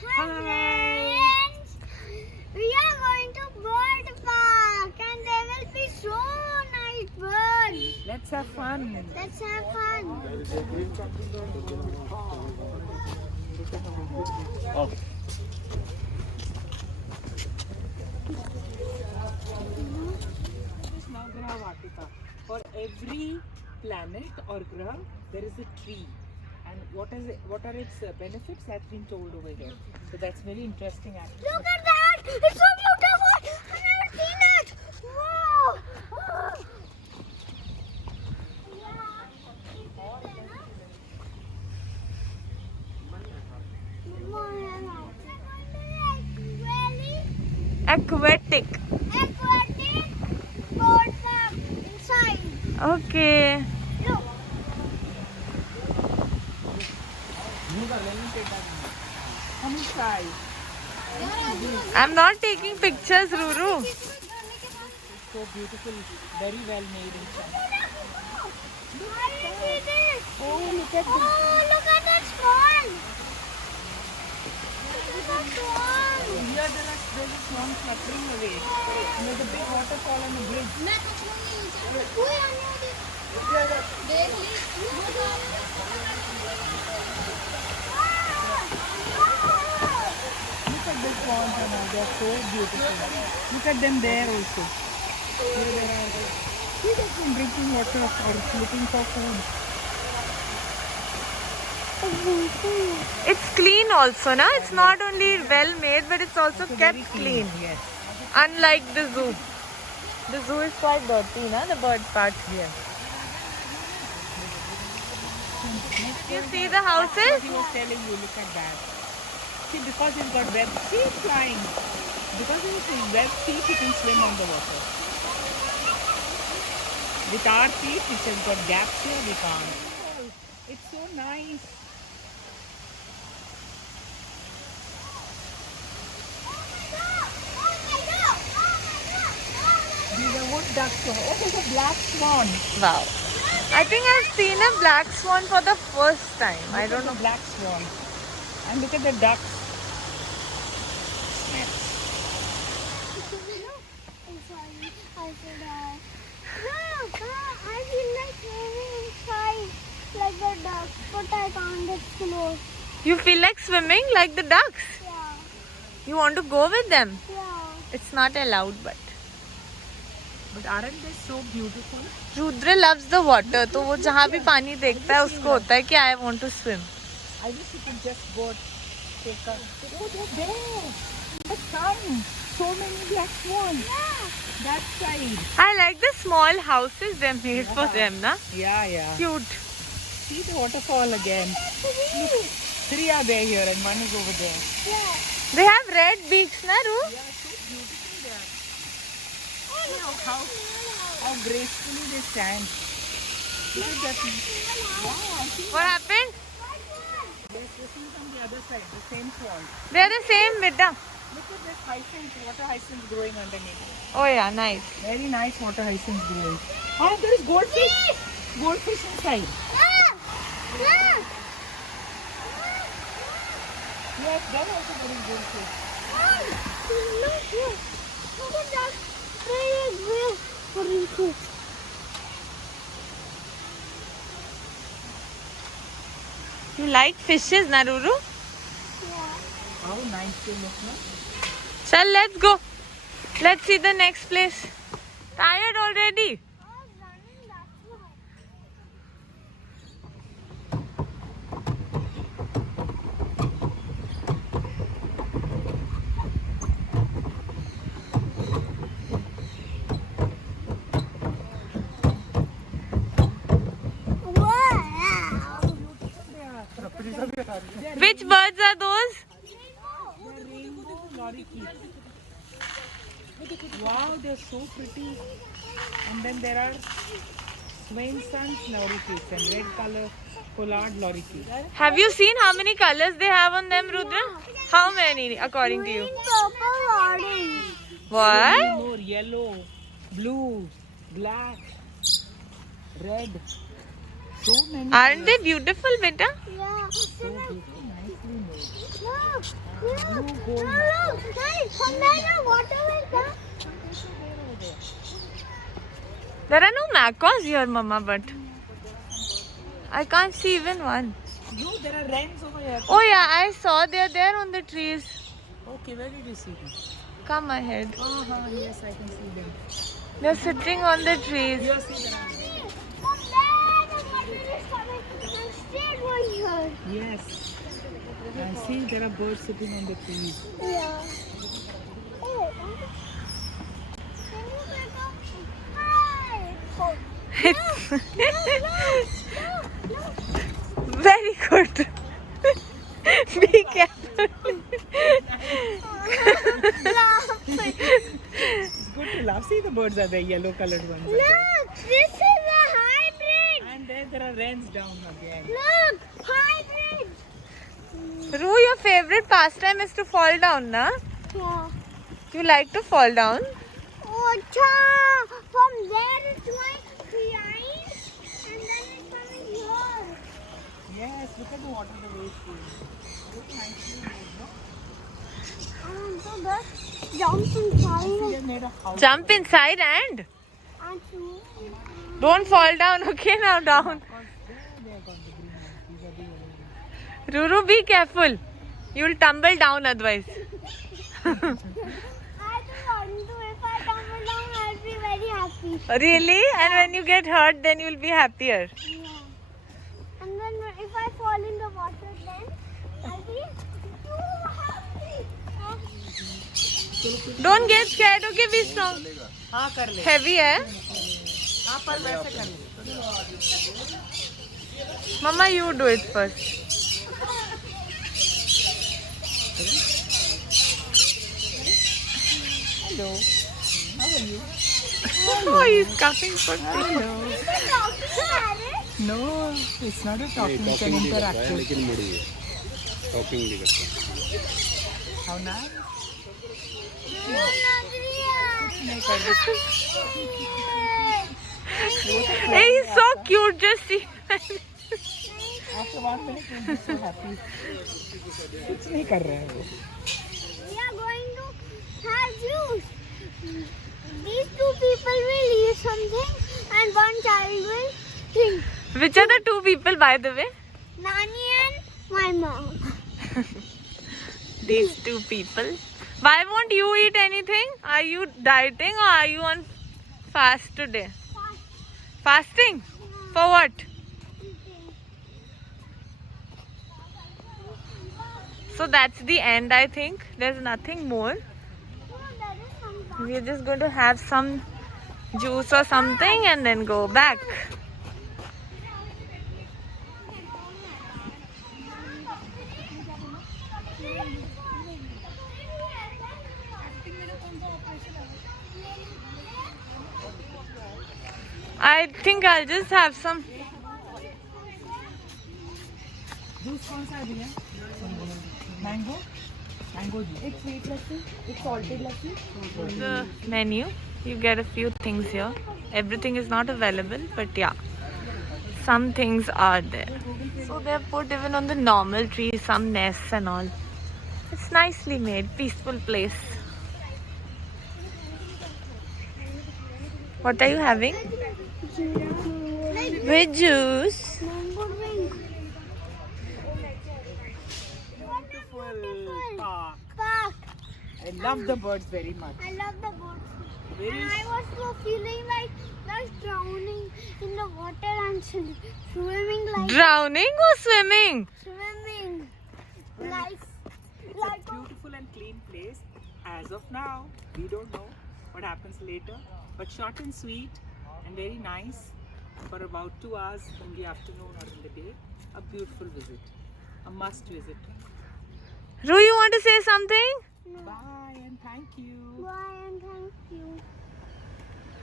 Hi friends! We are going to bird park and there will be so nice birds. Let's have fun. Let's have fun. For every planet or graha, there is a tree. And what are its benefits? That's been told over here. So that's very interesting actually. Look at that! It's so beautiful! I've never seen it! Wow! Aquatic. Aquatic bird park inside. Okay. Look. Come inside. I'm not taking pictures, Ruru. So beautiful, very well made inside. Oh, look at that swan. Look at that swan. Here there is one fluttering away. And there's a big waterfall on the bridge. Look at the swans, Anna. They're so beautiful. Look at them there also. Here they are. He has been drinking water or looking for food. It's clean also, na? It's not only well made, but it's also kept Very clean. Yes. Unlike the zoo. The zoo is quite dirty, na? The bird park. Yes. You see the houses? He was telling you, look at that. See, because he's got web, see it's flying. Because of his web feet, he can swim on the water. With our feet, which has got gaps here, we can't. It's so nice. These are wood ducks. Oh, there's a black swan. Wow. I think I've seen a black swan for the first time. I don't know. Black swan. And look at the ducks. I feel like swimming inside like the ducks, but I can't explore. You feel like swimming like the ducks? Yeah, You want to go with them? yeah. It's not allowed, but. But aren't they so beautiful? Rudra loves the water, तो वो जहाँ भी पानी देखता है उसको होता है कि I want to swim. I wish you could just go take a... Oh, they're there. The sun. So many black swans. That side. I like the small houses they made for them, na? Yeah, yeah. Cute. See the waterfall again. Look, 3 are there here and 1 is over there. They have red beaks, na, Ru? Yeah, so beautiful there. You know how gracefully they stand. Look at that. Wow. What happened? There's this one on the other side, the same swan. They are the same, beta. Look at this hyacinth, water hyacinth growing underneath. Oh yeah, nice. Very nice water hyacinth growing. Oh, there is goldfish. Goldfish inside. Yes, there also there is goldfish. Look at that. Very cute. You like fishes, na, Ruru? How nice they look, no? Chal, let's go. Let's see the next place. Tired already? Which birds are those? They're rainbow lorikeets. Wow, they're so pretty. And then there are Swainson's lorikeets and red color pollard lorikeets. Have you seen how many colors they have on them, Rudra? How many, according to you? Green, purple, orange. What? More yellow, blue, black, red. So many. Aren't they beautiful, beta? Yeah. So beautiful, nicely made. Look. Blue gold Look, mackerel. hey, from there the water will come. There are no macos here, Mama, but I can't see even one. No, there are wrens over here. Oh yeah, I saw they're there on the trees. Okay, where did you see them? Come ahead. Yes, I can see them. They're sitting on the trees. You see them? From there the water is coming and straight over here. Yes. I see there are birds sitting on the trees. Yeah. Oh. Can you pick up? Hi. Oh. Look. Very good. Be careful. It's good to laugh. See, the birds are the yellow colored ones. Look, this is a hybrid. And then there are wrens down again. Look, hybrid. Ru, your favorite pastime is to fall down, na? Yeah. You like to fall down? Oh, cha. From there it's going behind and then it's coming here. Yes, look at the water the way it's going. Look nicely made, no? So the jump inside They made a house. Jump inside and and two. don't fall down, okay? Now down. Because there they are got the green ones. These are the yellow ones. Ruru, be careful. You'll tumble down otherwise. I don't want to. If I tumble down, I'll be very happy. Really? And when you get hurt, then you'll be happier. Yeah. And then if I fall in the water, then I'll be too happy. Don't get scared, okay? Be strong. हाँ कर ले. Heavy है? हाँ पर वैसे कर ले. Mama, you do it first. Hello. How are you? Oh, he's coughing for Hello. Is it talking parrot? No, it's not a talking. It's an नहीं करता है interactive. लेकिन मुड़ी है टॉकिंग नहीं करता How nice. नहीं कर Hey, he's so cute. Just see. After 1 minute, you'll be so happy. कुछ नहीं कर रहे हैं वो. We are going to have juice. These two people will eat something and one child will drink. Which are the two people, by the way? Nani and my mom. These two people. Why won't you eat anything? Are you dieting or are you on fast today? Fasting? For what? So that's the end, I think. There's nothing more. We're just going to have some juice or something and then go back. I think I'll just have some. Juice कौन सा दिया? Mango? Mango juice. It's sweet lassi. It's salted lassi. The menu. You get a few things here. Everything is not available, but yeah, some things are there. So they have put even on the normal trees some nests and all. It's nicely made, peaceful place. What are you having? With juice. Mango drink. Beautiful park. Park. I love the birds very much. I love the boat. Very And I was so feeling like I was drowning in the water and swimming like Drowning or swimming? swimming. Like It's a beautiful and clean place. As of now, we don't know what happens later. But short and sweet and very nice for about 2 hours in the afternoon or in the day. A beautiful visit. A must visit. Ru, you want to say something? Bye and thank you. bye and thank you.